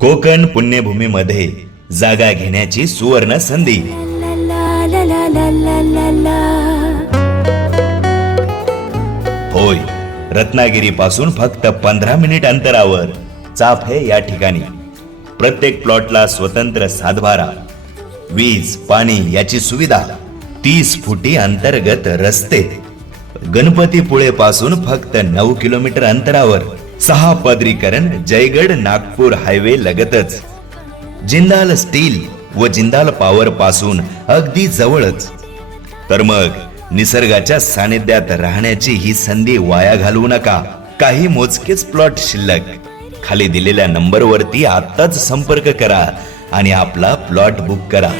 कोकण पुण्यभूमीमध्ये जागा घेण्याची सुवर्ण संधी. होय, रत्नागिरी पासून फक्त 15 मिनिट अंतरावर चाफे या ठिकाणी प्रत्येक प्लॉटला स्वतंत्र सातबारा, वीज, पाणी याची सुविधा, 30 फुटी अंतर्गत रस्ते, गणपतीपुळे पासून फक्त 9 किलोमीटर अंतरावर 6 पदरीकरण, जयगड नागपूर हायवे लगतच, जिंदाल स्टील व जिंदाल पॉवर पासून अगदी जवळच. तर मग निसर्गाच्या सानिध्यात राहण्याची ही संधी वाया घालवू नका. काही मोजकेच प्लॉट शिल्लक. खाली दिलेल्या नंबरवरती आताच संपर्क करा आणि आपला प्लॉट बुक करा.